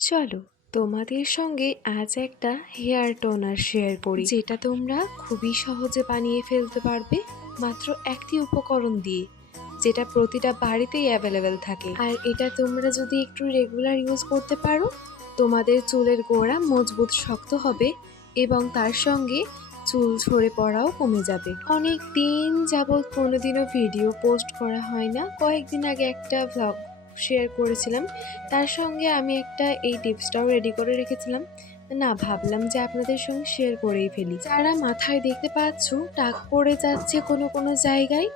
চলো তোমাদের সঙ্গে আজ একটা হেয়ার টোনার শেয়ার করি, যেটা তোমরা খুবই সহজে বানিয়ে ফেলতে পারবে মাত্র একটি উপকরণ দিয়ে, যেটা প্রতিটা বাড়িতেই অ্যাভেলেবেল থাকে। আর এটা তোমরা যদি একটু রেগুলার ইউজ করতে পারো, তোমাদের চুলের গোড়া মজবুত শক্ত হবে এবং তার সঙ্গে চুল ঝরে পড়াও কমে যাবে। অনেক দিন যাবৎ কোনোদিনও ভিডিও পোস্ট করা হয় না। কয়েকদিন আগে একটা ভ্লগ শেয়ার করেছিলাম, তার সঙ্গে আমি একটা এই টিপসটাও রেডি করে রেখেছিলাম। না, ভাবলাম যে আপনাদের সঙ্গে শেয়ার করেই ফেলি। যারা মাথায় দেখতে পাচ্ছ টাক পড়ে যাচ্ছে কোনো কোনো জায়গায়,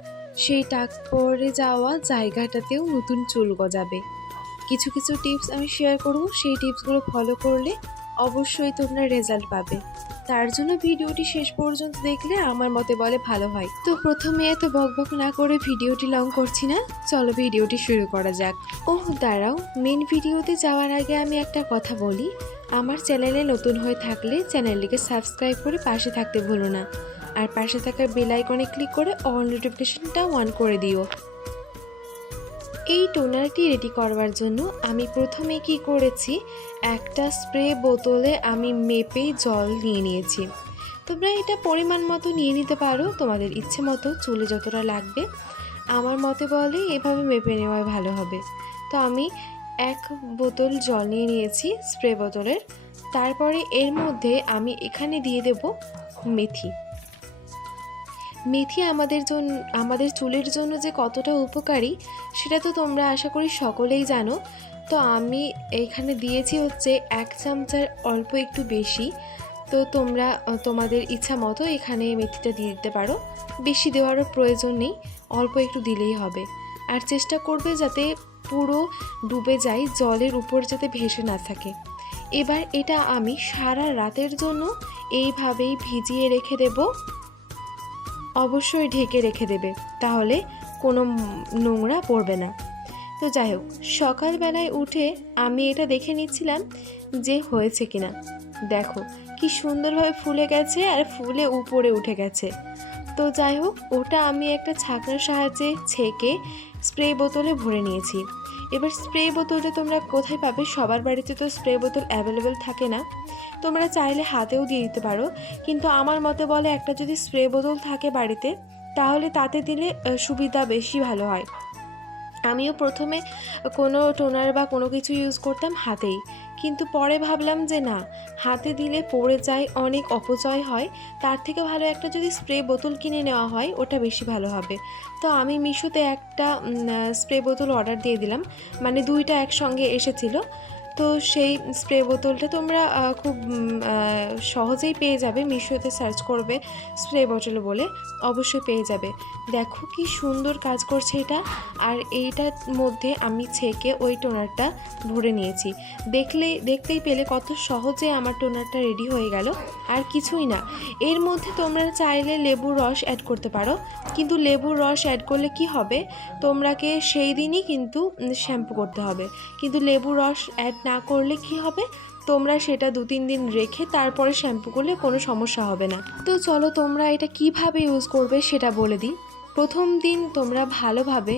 সেই টাক পড়ে যাওয়া জায়গাটাতেও নতুন চুল গজাবে। কিছু কিছু টিপস আমি শেয়ার করব, সেই টিপসগুলো ফলো করলে অবশ্যই তোমরা রেজাল্ট পাবে। তার জন্য ভিডিওটি শেষ পর্যন্ত দেখলে আমার মতে বলে ভালো হয়। তো প্রথমে এত বকবক না করে ভিডিওটি লং করছি না, চলো ভিডিওটি শুরু করা যাক। দাঁড়াও, মেন ভিডিওতে যাওয়ার আগে আমি একটা কথা বলি। আমার চ্যানেলে নতুন হয়ে থাকলে চ্যানেলটিকে সাবস্ক্রাইব করে পাশে থাকতে ভুলো না, আর পাশে থাকা বেল আইকনে ক্লিক করে অল নোটিফিকেশনটা অন করে দিও। এই টোনারটি রেডি করবার জন্য আমি প্রথমে কি করেছি, একটা স্প্রে বোতলে আমি মেপে জল নিয়ে নিয়েছি। তোমরা এটা পরিমাণ মতো নিয়ে নিতে পারো, তোমাদের ইচ্ছে মতো চুলে যতটা লাগবে। আমার মতে বলে এভাবে মেপে নেওয়াই ভালো হবে। তো আমি এক বোতল জল নিয়ে নিয়েছি স্প্রে বোতলের। তারপরে এর মধ্যে আমি এখানে দিয়ে দেব মেথি। মেথি আমাদের চুলের জন্য যে কতটা উপকারী সেটা তো তোমরা আশা করি সকলেই জানো। তো আমি এইখানে দিয়েছি হচ্ছে 1 চামচার অল্প একটু বেশি। তো তোমরা তোমাদের ইচ্ছা মতো এখানে মেথিটা দিয়ে দিতে পারো, বেশি দেওয়ারও প্রয়োজন নেই, অল্প একটু দিলেই হবে। আর চেষ্টা করবে যাতে পুরো ডুবে যায়, জলের উপর যাতে ভেসে না থাকে। এবার এটা আমি সারা রাতের জন্য এইভাবেই ভিজিয়ে রেখে দেবো। অবশ্যই ঢেকে রেখে দেবে, তাহলে কোনো নোংরা পড়বে না। তো যাই হোক, সকালবেলায় উঠে আমি এটা দেখে নিচ্ছিলাম যে হয়েছে কিনা। দেখো কি সুন্দরভাবে ফুলে গেছে আর ফুলে উপরে উঠে গেছে। তো যাই হোক, ওটা আমি একটা ছাঁকনার সাহায্যে ছেঁকে স্প্রে বোতলে ভরে নিয়েছি। এবার স্প্রে বোতলটা তোমরা কোথায় পাবে? সবার বাড়িতে তো স্প্রে বোতল অ্যাভেলেবেল থাকে না। তোমরা চাইলে হাতেও দিয়ে দিতে পারো, কিন্তু আমার মতে বলে একটা যদি স্প্রে বোতল থাকে বাড়িতে, তাহলে তাতে দিলে সুবিধা বেশি ভালো হয়। আমিও প্রথমে কোনো টোনার বা কোনো কিছু ইউজ করতাম হাতেই, কিন্তু পরে ভাবলাম যে না, হাতে দিলে পড়ে যায়, অনেক অপচয় হয়। তার থেকে ভালো একটা যদি স্প্রে বোতল কিনে নেওয়া হয়, ওটা বেশি ভালো হবে। তো আমি মিশোতে একটা স্প্রে বোতল অর্ডার দিয়ে দিলাম, মানে দুইটা একসঙ্গে এসেছিলো। তো সেই স্প্রে বোতলটা তোমরা খুব সহজেই পেয়ে যাবে। মিশোতে সার্চ করবে স্প্রে বোতল বলে, অবশ্যই পেয়ে যাবে। দেখো কি সুন্দর কাজ করছে এটা। আর এইটার মধ্যে আমি ছেঁকে ওই টোনারটা ভরে নিয়েছি। দেখতেই পেলে কত সহজে আমার টোনারটা রেডি হয়ে গেল। আর কিছুই না, এর মধ্যে তোমরা চাইলে লেবুর রস অ্যাড করতে পারো, কিন্তু লেবুর রস অ্যাড করলে কি হবে, তোমরাকে সেই দিনই কিন্তু শ্যাম্পু করতে হবে। কিন্তু লেবুর রস অ্যাড না করলে কি হবে, তোমরা সেটা 2-3 দিন রেখে তারপরে শ্যাম্পু করলে কোনো সমস্যা হবে না। তো চলো তোমরা এটা কিভাবে ইউজ করবে সেটা বলে দিই। প্রথম দিন তোমরা ভালোভাবে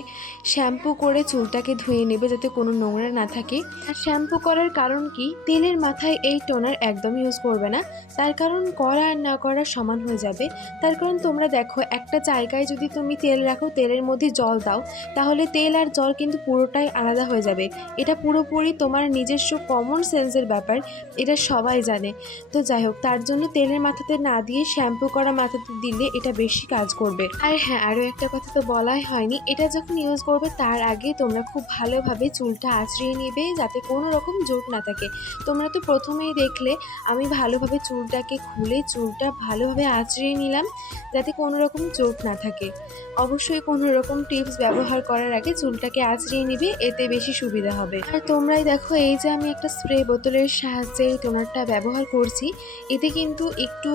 শ্যাম্পু করে চুলটাকে ধুয়ে নেবে, যাতে কোনো নোংরা না থাকে। আর শ্যাম্পু করার কারণ কি, তেলের মাথায় এই টোনার একদম ইউজ করবে না। তার কারণ করা আর না করা সমান হয়ে যাবে। তার কারণ তোমরা দেখো, একটা জায়গায় যদি তুমি তেল রাখো, তেলের মধ্যে জল দাও, তাহলে তেল আর জল কিন্তু পুরোটাই আলাদা হয়ে যাবে। এটা পুরোপুরি তোমার নিজস্ব কমন সেন্সের ব্যাপার, এটা সবাই জানে। তো যাই হোক, তার জন্য তেলের মাথাতে না দিয়ে শ্যাম্পু করা মাথাতে দিলে এটা বেশি কাজ করবে। আর হ্যাঁ, আরও একটা কথা তো বলাই হয়নি, এটা যখন ইউজ করবে তার আগে তোমরা খুব ভালোভাবে চুলটা আঁচড়িয়ে নেবে, যাতে কোনো রকম জোট না থাকে। তোমরা তো প্রথমেই দেখলে আমি ভালোভাবে চুলটাকে খুলে চুলটা ভালোভাবে আঁচড়িয়ে নিলাম, যাতে কোনো রকম জোট না থাকে। অবশ্যই কোনো রকম টিপস ব্যবহার করার আগে চুলটাকে আঁচড়িয়ে নিবে, এতে বেশি সুবিধা হবে। আর তোমরাই দেখো, এই যে আমি একটা স্প্রে বোতলের সাহায্যে এই টোনারটা ব্যবহার করছি, এতে কিন্তু একটু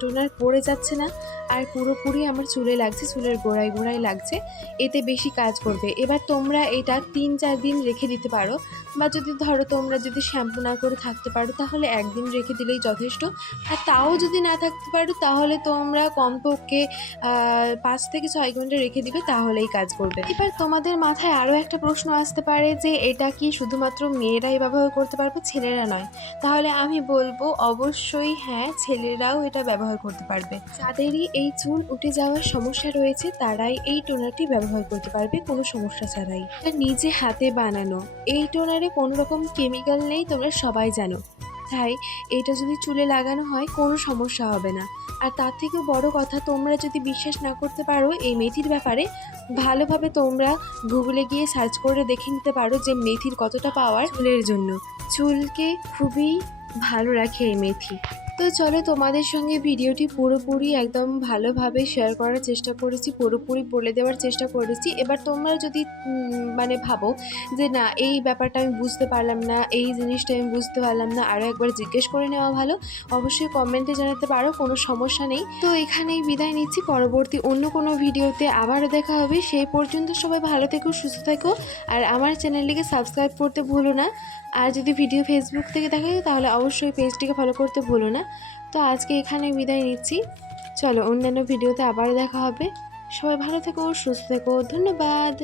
টোনার পড়ে যাচ্ছে না, আর পুরোপুরি আমার চুলে লাগছে। চুলে চুলের গোড়ায় গোড়ায় লাগছে, এতে বেশি কাজ করবে। এবার তোমরা এটা 3-4 দিন রেখে দিতে পারো, বা যদি ধরো তোমরা যদি শ্যাম্পু না করে থাকতে পারো তাহলে 1 দিন রেখে দিলেই যথেষ্ট। আর তাও যদি না থাকতে পারো তাহলে তোমরা কমপক্ষে 5 থেকে 6 ঘন্টা রেখে দিবে, তাহলেই কাজ করবে। এবার তোমাদের মাথায় আরও একটা প্রশ্ন আসতে পারে যে এটা কি শুধুমাত্র মেয়েরাই ব্যবহার করতে পারবে, ছেলেরা নয়? তাহলে আমি বলবো অবশ্যই হ্যাঁ, ছেলেরাও এটা ব্যবহার করতে পারবে। যাদেরই এই চুল উঠে যাওয়ার সমস্যা রয়েছে তারাই এই টোনারটি ব্যবহার করতে পারবে কোনো সমস্যা ছাড়াই। এটা নিজে হাতে বানানো, এই টোনারে কোনো রকম কেমিক্যাল নেই, তোমরা সবাই জানো। তাই এটা যদি চুলে লাগানো হয় কোনো সমস্যা হবে না। আর তার থেকেও বড় কথা, তোমরা যদি বিশ্বাস না করতে পারো এই মেথির ব্যাপারে, ভালোভাবে তোমরা গুগলে গিয়ে সার্চ করে দেখে নিতে পারো যে মেথির কতটা পাওয়ার চুলের জন্য। চুলকে খুবই ভালো রাখে এই মেথি। তো চলো, তোমাদের সঙ্গে ভিডিওটি পুরোপুরি একদম ভালোভাবে শেয়ার করার চেষ্টা করেছি, পুরোপুরি বলে দেওয়ার চেষ্টা করেছি। এবার তোমরা যদি মানে ভাবো যে না, এই ব্যাপারটা আমি বুঝতে পারলাম না, এই জিনিসটা আমি বুঝতে পারলাম না, আরও একবার জিজ্ঞেস করে নেওয়া ভালো, অবশ্যই কমেন্টে জানাতে পারো, কোনো সমস্যা নেই। তো এখানেই বিদায় নিচ্ছি, পরবর্তী অন্য কোনো ভিডিওতে আবারও দেখা হবে। সেই পর্যন্ত সবাই ভালো থেকো, সুস্থ থেকো, আর আমার চ্যানেলটিকে সাবস্ক্রাইব করতে ভুলো না। আর যদি ভিডিও ফেসবুক থেকে দেখে তাহলে অবশ্যই পেজটিকে ফলো করতে ভুলো না। তো আজকে এখানে বিদায় নিচ্ছি, চলো অন্যান্য ভিডিওতে আবার দেখা হবে। সবাই ভালো থেকো, সুস্থ থেকো, ধন্যবাদ।